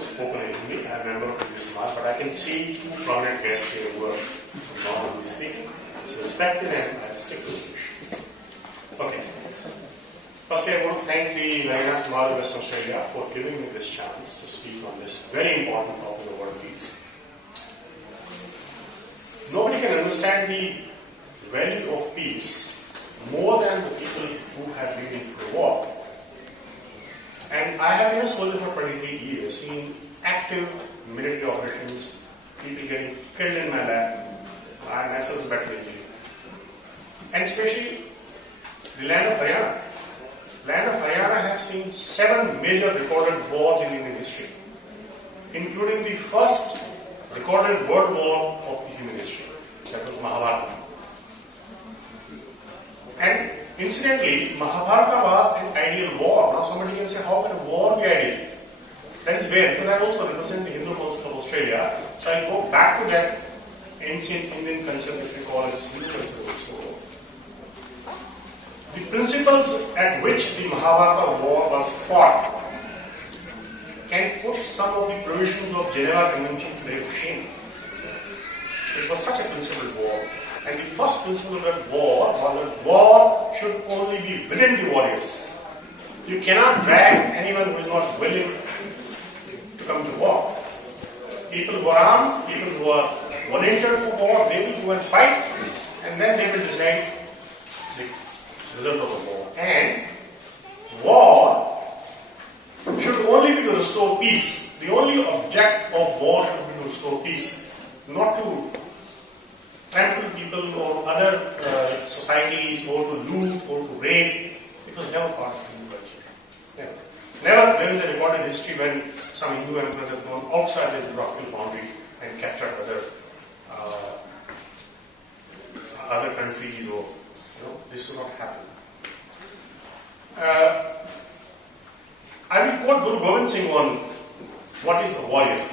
spoken in Hindi. I remember previous month, but I can see two prominent guests here who are non-Hindi speaking. So respect it and I stick to English. Okay. Firstly, I want to thank the Narayana Samaj of Western Australia for giving me this chance to speak on this very important topic of world peace. Nobody can understand the value of peace more than the people who have been in war. And I have been a soldier for 23 years, seen active military operations, people getting killed in my lab. I myself was battle injury. And especially the land of Haryana. Land of Haryana has seen 7 major recorded wars in Indian history, including the first recorded world war of the human history. That was Mahabharata. And incidentally, Mahabharata was an ideal war. Now somebody can say, how can a war be ideal? That is where, because I also represent the Hindu Council of Australia, so I go back to that ancient Indian culture that we call as Hindu culture also. The principles at which the Mahabharata war was fought can put some of the provisions of Geneva Convention today to shame. It was such a principled war. And the first principle of that war was that war should only be within the warriors. You cannot drag anyone who is not willing to come to war. People who are armed, people who are volunteered for war, they will go and fight, and then they will decide the result of the war. And war should only be to restore peace. The only object of war should be to restore peace, not to trample people or other societies, or to loot or to rape. It was never part of Hindu culture. Never. There is a recorded history when some Hindu emperor has gone outside the geographical boundary and captured other countries, or this will not happen. I will quote Guru Gobind Singh on what is a warrior.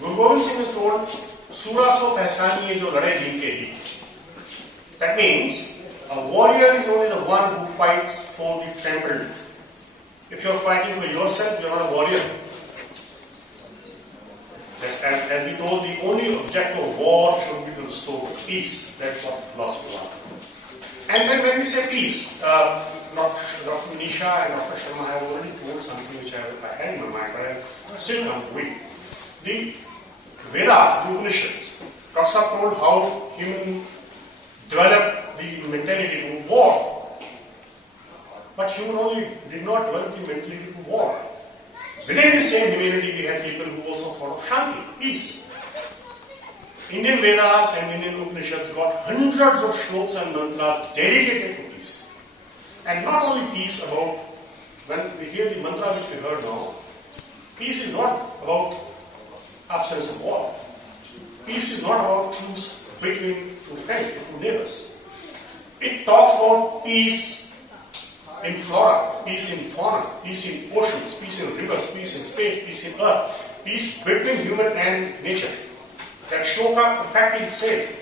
Guru Gobind Singh is told, Sura so pehchaniye jo lade jinke hi. That means a warrior is only the one who fights for the trampled. If you are fighting for yourself, you are not a warrior. As we told, the only object of war should be to restore peace. That's what philosophy was. And then when we say peace, Dr. Nisha and Dr. Sharma have already told something which I had in my mind, but I still can't wait. The Vedas, the Upanishads, talks are told how human developed the mentality to war. But human only did not develop the mentality to war. Within the same humanity, we had people who also thought of Shanti, peace. Indian Vedas and Indian Upanishads got hundreds of shlokas and mantras dedicated to peace. And not only peace about, when we hear the mantra which we heard now, peace is not about absence of war. Peace is not about truce between two friends, two neighbors. It talks about peace in flora, peace in fauna, peace in oceans, peace in rivers, peace in space, peace in earth, peace between human and nature. That Shloka perfectly says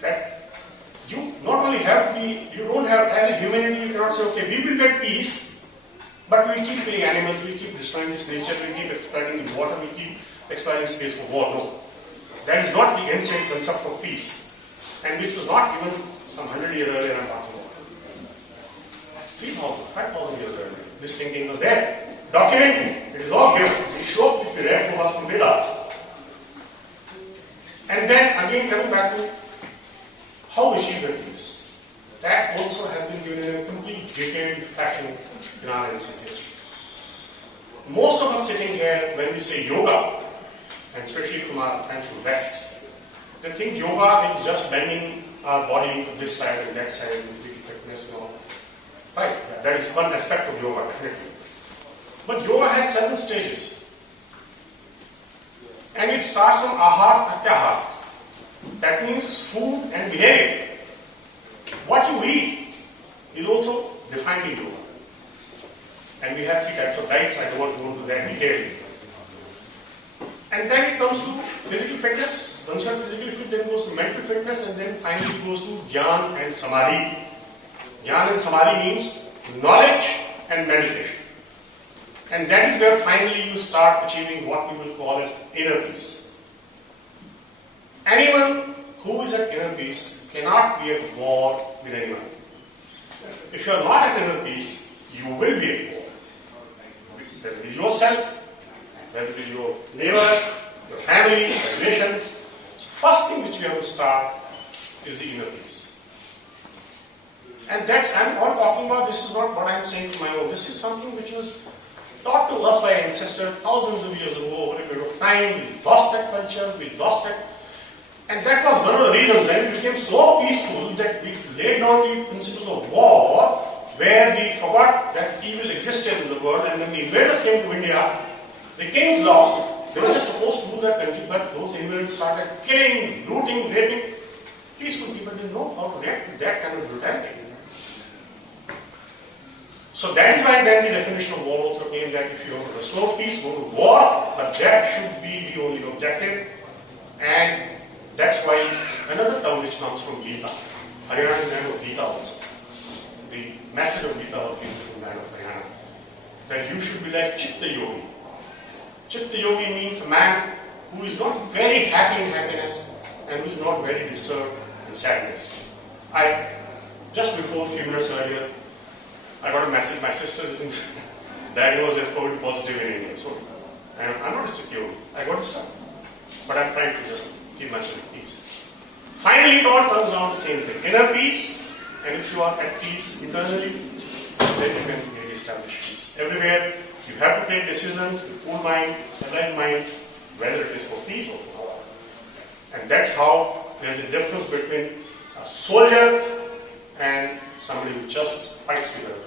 that you not only have you don't have, as a humanity, you cannot say, okay, we will get peace, but we keep killing animals, we keep destroying this nature, we keep exploiting the water, we keep exploiting space for war. No. That is not the ancient concept of peace, and which was not given some 100 years earlier, I'm talking about. 3,000, 5,000 years earlier. This thinking was there. Documented. It is all given. It shows if you read from us from Vedas. And then again coming back to how we achieve that peace. That also has been given in a complete detailed fashion in our ancient history. Most of us sitting here, when we say yoga, and especially from our friends from West, they think yoga is just bending our body to this side and that side and making fitness and all. Right, yeah, that is one aspect of yoga, definitely. But yoga has 7 stages. And it starts from ahar pratyahar. That means food and behavior. What you eat is also defined in yoga. And we have 3 types of diets. I don't want to go into that detail. And then it comes to physical fitness. Once you are physically fit, then goes to mental fitness, and then finally goes to jnana and samadhi. Jnana and samadhi means knowledge and meditation. And that is where finally you start achieving what we will call as inner peace. Anyone who is at inner peace cannot be at war with anyone. If you are not at inner peace, you will be at war. Whether with yourself, whether with your neighbor, your family, your relations. First thing which we have to start is the inner peace. And that's, I'm not talking about, this is not what I'm saying to my own. This is something which was taught to us by ancestors thousands of years ago. Over a period of time, we lost that culture, we lost that. And that was one of the reasons that we became so peaceful that we laid down the principles of war, where we forgot that evil existed in the world. And when the invaders came to India, the kings lost. They were just supposed to rule that country, but those invaders started killing, looting, raping. Peaceful people didn't know how to react to that kind of brutality. So that is why then the definition of war also came that if you want to restore peace, go to war, but that should be the only objective. And that's why another term which comes from Gita, Haryana is the land of Gita also. The message of Gita was given from the land of Haryana, that you should be like Chitta Yogi. Chitta Yogi means a man who is not very happy in happiness and who is not very disturbed in sadness. Just before, a few minutes earlier, I got a message, my sister is diagnosed as COVID positive in India. So I'm not a Chitta Yogi. I got a son. But I'm trying to just keep myself at peace. Finally, it all comes down to the same thing. Inner peace, and if you are at peace internally, then you can really establish peace. Everywhere, you have to take decisions with full mind, aligned mind, whether it is for peace or for war. And that's how there's a difference between a soldier and somebody who just fights with others.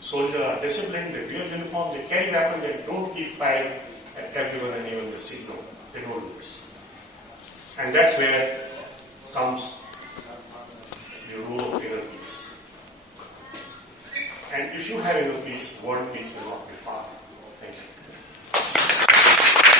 Soldiers are disciplined, they wear uniform, they carry weapons, they don't keep firing at everyone and even the signal. They don't do this. And that's where comes the rule of inner peace. And if you have inner peace, world peace will not be far.